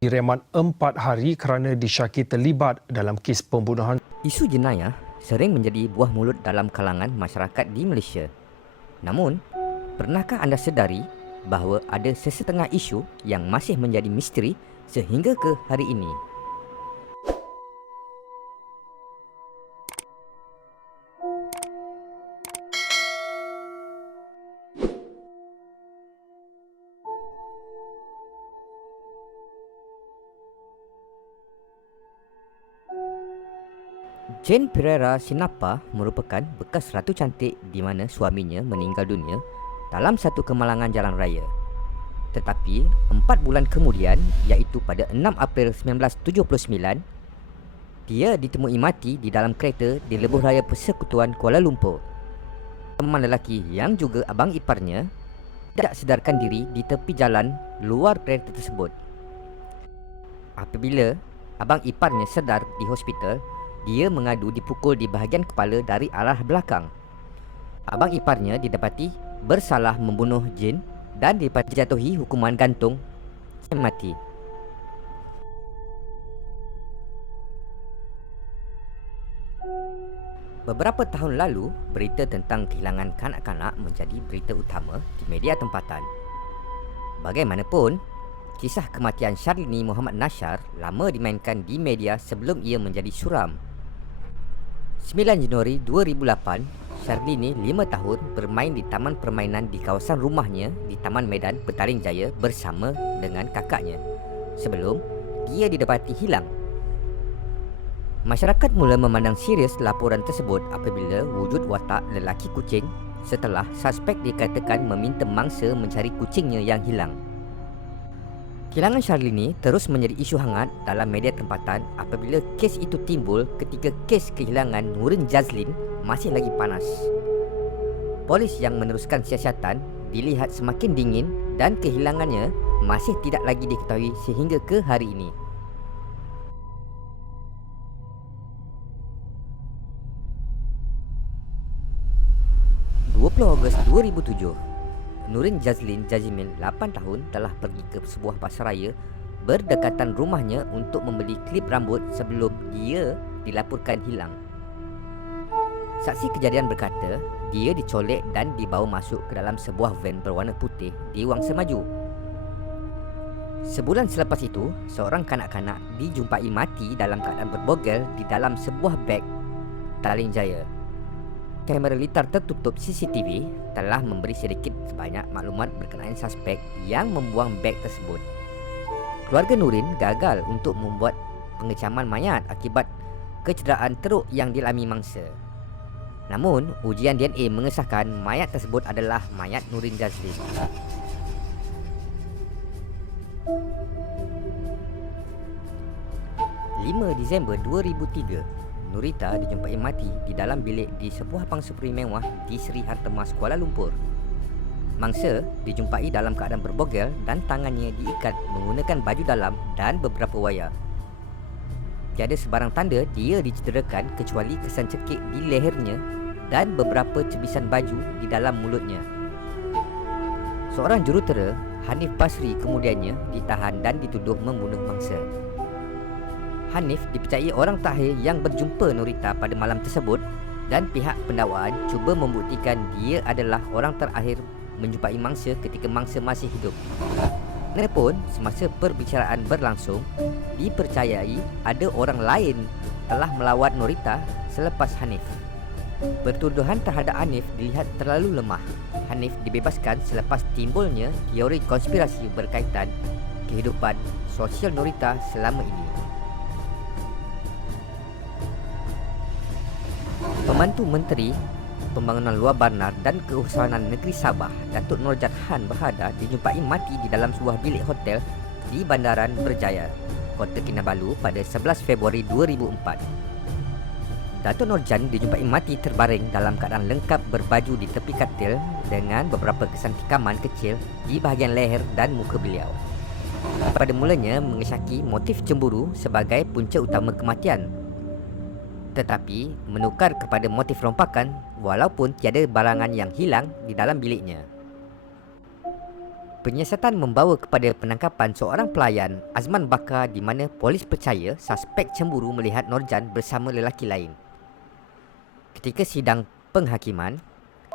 Direman 4 hari kerana disyaki terlibat dalam kes pembunuhan. Isu jenayah sering menjadi buah mulut dalam kalangan masyarakat di Malaysia. Namun, pernahkah anda sedari bahawa ada sesetengah isu yang masih menjadi misteri sehingga ke hari ini? Jane Pereira Sinapa merupakan bekas ratu cantik di mana suaminya meninggal dunia dalam satu kemalangan jalan raya. Tetapi 4 bulan kemudian, iaitu pada 6 April 1979, dia ditemui mati di dalam kereta di Lebuh Raya Persekutuan Kuala Lumpur. Teman lelaki yang juga abang iparnya tidak sedarkan diri di tepi jalan luar kereta tersebut. Apabila abang iparnya sedar di hospital, dia mengadu dipukul di bahagian kepala dari arah belakang. Abang iparnya didapati bersalah membunuh Jane dan dijatuhi hukuman gantung sampai mati. Beberapa tahun lalu, berita tentang kehilangan kanak-kanak menjadi berita utama di media tempatan. Bagaimanapun, kisah kematian Syarlini Muhammad Nashar lama dimainkan di media sebelum ia menjadi suram. 9 Januari 2008, Syarlini 5 tahun bermain di taman permainan di kawasan rumahnya di Taman Medan, Petaling Jaya bersama dengan kakaknya sebelum dia didapati hilang. Masyarakat mula memandang serius laporan tersebut apabila wujud watak lelaki kucing setelah suspek dikatakan meminta mangsa mencari kucingnya yang hilang. Kehilangan Syarlini terus menjadi isu hangat dalam media tempatan apabila kes itu timbul ketika kes kehilangan Nurin Jazlin masih lagi panas. Polis yang meneruskan siasatan dilihat semakin dingin dan kehilangannya masih tidak lagi diketahui sehingga ke hari ini. Ogos 2007, Nurin Jazlin Jazimil 8 tahun telah pergi ke sebuah pasaraya berdekatan rumahnya untuk membeli klip rambut sebelum dia dilaporkan hilang. Saksi kejadian berkata, dia dicolek dan dibawa masuk ke dalam sebuah van berwarna putih di Wangsa Maju. Sebulan selepas itu, seorang kanak-kanak dijumpai mati dalam keadaan berbogel di dalam sebuah beg Petaling Jaya. Kamera litar tertutup CCTV telah memberi sedikit sebanyak maklumat berkenaan suspek yang membuang beg tersebut. Keluarga Nurin gagal untuk membuat pengecaman mayat akibat kecederaan teruk yang dialami mangsa. Namun, ujian DNA mengesahkan mayat tersebut adalah mayat Nurin Jazlin. Disember 2003, Nurita dijumpai mati di dalam bilik di sebuah pangsapuri mewah di Seri Hartemas, Kuala Lumpur. Mangsa dijumpai dalam keadaan berbogel dan tangannya diikat menggunakan baju dalam dan beberapa wayar. Tiada sebarang tanda dia dicederakan kecuali kesan cekik di lehernya dan beberapa cebisan baju di dalam mulutnya. Seorang jurutera, Hanif Basri, kemudiannya ditahan dan dituduh membunuh mangsa. Hanif dipercayai orang terakhir yang berjumpa Nurita pada malam tersebut dan pihak pendakwaan cuba membuktikan dia adalah orang terakhir menjumpai mangsa ketika mangsa masih hidup. Namun, semasa perbicaraan berlangsung, dipercayai ada orang lain telah melawat Nurita selepas Hanif. Pertuduhan terhadap Hanif dilihat terlalu lemah. Hanif dibebaskan selepas timbulnya teori konspirasi berkaitan kehidupan sosial Nurita selama ini. Pembantu Menteri Pembangunan Luar Bandar dan Keusahawanan Negeri Sabah, Datuk Norjat Han Berhada, dijumpai mati di dalam sebuah bilik hotel di Bandaran Berjaya, Kota Kinabalu pada 11 Februari 2004. Datuk Norjan dijumpai mati terbaring dalam keadaan lengkap berbaju di tepi katil dengan beberapa kesan tikaman kecil di bahagian leher dan muka beliau. Pada mulanya mengesyaki motif cemburu sebagai punca utama kematian, tetapi menukar kepada motif rompakan walaupun tiada barangan yang hilang di dalam biliknya. Penyiasatan membawa kepada penangkapan seorang pelayan Azman Bakar di mana polis percaya suspek cemburu melihat Nurjan bersama lelaki lain. Ketika sidang penghakiman,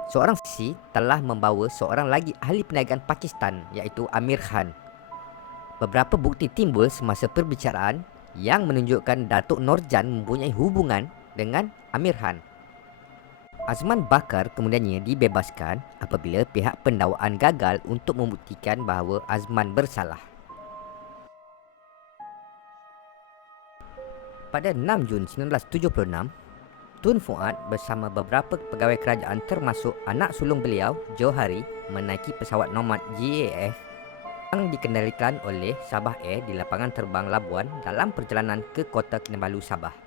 seorang saksi telah membawa seorang lagi ahli perniagaan Pakistan iaitu Amir Khan. Beberapa bukti timbul semasa perbicaraan yang menunjukkan Datuk Nurjan mempunyai hubungan dengan Amir Khan. Azman Bakar kemudiannya dibebaskan apabila pihak pendakwaan gagal untuk membuktikan bahawa Azman bersalah. Pada 6 Jun 1976, Tun Fuad bersama beberapa pegawai kerajaan termasuk anak sulung beliau, Johari, menaiki pesawat Nomad GAF yang dikendalikan oleh Sabah Air di lapangan terbang Labuan dalam perjalanan ke Kota Kinabalu, Sabah.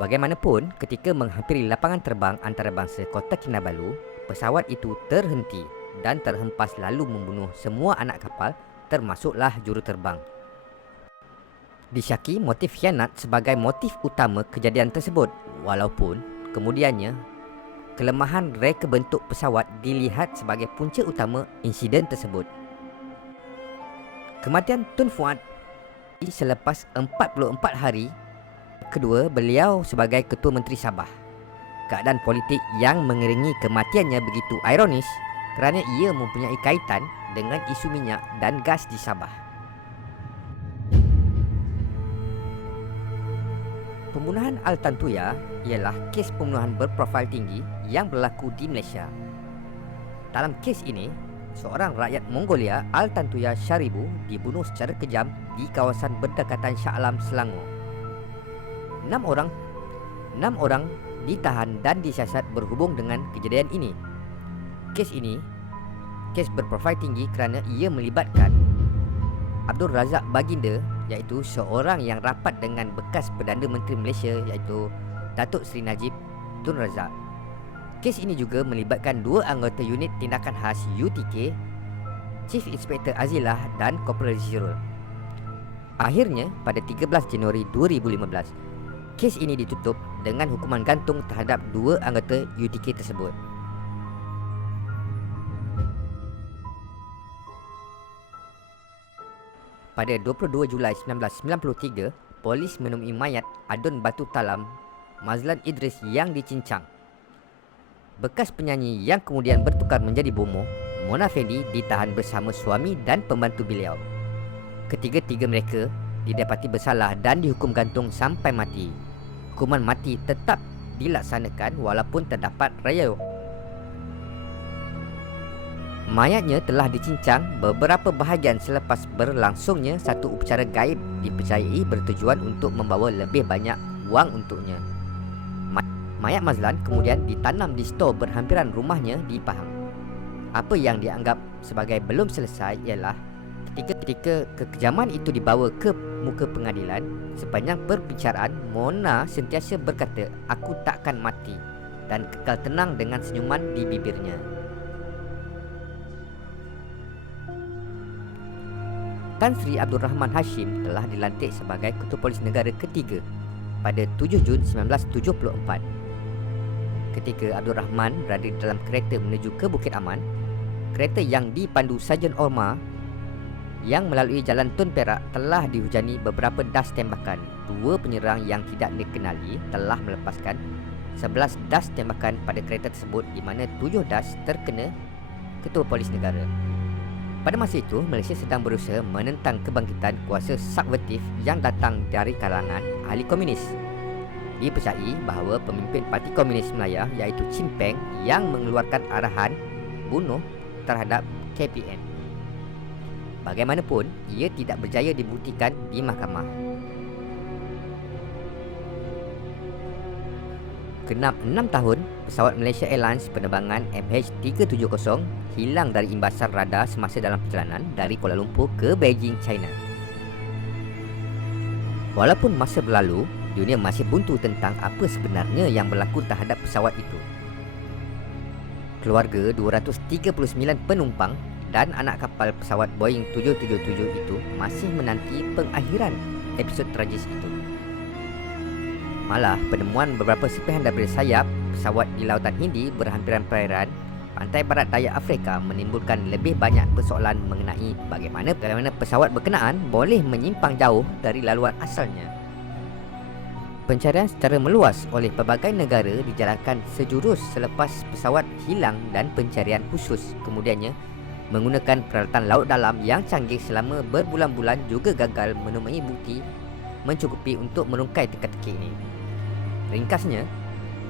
Bagaimanapun, ketika menghampiri lapangan terbang antarabangsa Kota Kinabalu, pesawat itu terhenti dan terhempas lalu membunuh semua anak kapal termasuklah juruterbang. Disyaki motif khianat sebagai motif utama kejadian tersebut, walaupun kemudiannya kelemahan reka bentuk pesawat dilihat sebagai punca utama insiden tersebut. Kematian Tun Fuad selepas 44 hari. Kedua, beliau sebagai Ketua Menteri Sabah. Keadaan politik yang mengiringi kematiannya begitu ironis kerana ia mempunyai kaitan dengan isu minyak dan gas di Sabah. Pembunuhan Al-Tan Tuya ialah kes pembunuhan berprofil tinggi yang berlaku di Malaysia. Dalam kes ini, seorang rakyat Mongolia, Al-Tan Tuya Sharibu, dibunuh secara kejam di kawasan berdekatan Shah Alam, Selangor. 6 orang ditahan dan disiasat berhubung dengan kejadian ini. Kes ini kes berprofil tinggi kerana ia melibatkan Abdul Razak Baginda, iaitu seorang yang rapat dengan bekas Perdana Menteri Malaysia iaitu Datuk Seri Najib Tun Razak. Kes ini juga melibatkan 2 anggota unit tindakan khas UTK, Chief Inspector Azilah dan Corporal Zirul. Akhirnya pada 13 Januari 2015, kes ini ditutup dengan hukuman gantung terhadap 2 anggota UTK tersebut. Pada 22 Julai 1993, polis menemui mayat Adun Batu Talam Mazlan Idris yang dicincang. Bekas penyanyi yang kemudian bertukar menjadi bomoh, Mona Fendi, ditahan bersama suami dan pembantu beliau. Ketiga-tiga mereka didapati bersalah dan dihukum gantung sampai mati. Hukuman mati tetap dilaksanakan walaupun terdapat rayuk. Mayatnya telah dicincang beberapa bahagian selepas berlangsungnya satu upacara gaib dipercayai bertujuan untuk membawa lebih banyak wang untuknya. Mayat Mazlan kemudian ditanam di stor berhampiran rumahnya di Pahang. Apa yang dianggap sebagai belum selesai ialah ketika kekejaman itu dibawa ke muka pengadilan, sepanjang perbicaraan Mona sentiasa berkata, "Aku takkan mati," dan kekal tenang dengan senyuman di bibirnya. Tan Sri Abdul Rahman Hashim telah dilantik sebagai Ketua Polis Negara ketiga pada 7 Jun 1974. Ketika Abdul Rahman berada dalam kereta menuju ke Bukit Aman, kereta yang dipandu Sarjan Orma yang melalui Jalan Tun Perak telah dihujani beberapa das tembakan. 2 penyerang yang tidak dikenali telah melepaskan 11 das tembakan pada kereta tersebut, di mana 7 das terkena Ketua Polis Negara. Pada masa itu, Malaysia sedang berusaha menentang kebangkitan kuasa subvertif yang datang dari kalangan ahli komunis. Dipercayai bahawa pemimpin Parti Komunis Melaya iaitu Chin Peng yang mengeluarkan arahan bunuh terhadap KPN. Bagaimanapun, ia tidak berjaya dibuktikan di mahkamah. Genap 6 tahun, pesawat Malaysia Airlines penerbangan MH370 hilang dari imbasan radar semasa dalam perjalanan dari Kuala Lumpur ke Beijing, China. Walaupun masa berlalu, dunia masih buntu tentang apa sebenarnya yang berlaku terhadap pesawat itu. Keluarga 239 penumpang dan anak kapal pesawat Boeing 777 itu masih menanti pengakhiran episod tragis itu. Malah, penemuan beberapa serpihan daripada sayap pesawat di Lautan Hindi berhampiran perairan pantai barat daya Afrika menimbulkan lebih banyak persoalan mengenai bagaimana pesawat berkenaan boleh menyimpang jauh dari laluan asalnya. Pencarian secara meluas oleh pelbagai negara dijalankan sejurus selepas pesawat hilang dan pencarian khusus kemudiannya menggunakan peralatan laut dalam yang canggih selama berbulan-bulan juga gagal menemui bukti mencukupi untuk merungkai teka-teki ini. Ringkasnya,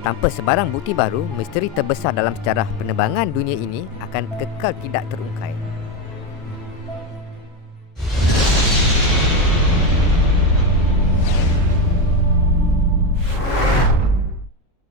tanpa sebarang bukti baru, misteri terbesar dalam sejarah penerbangan dunia ini akan kekal tidak terungkai.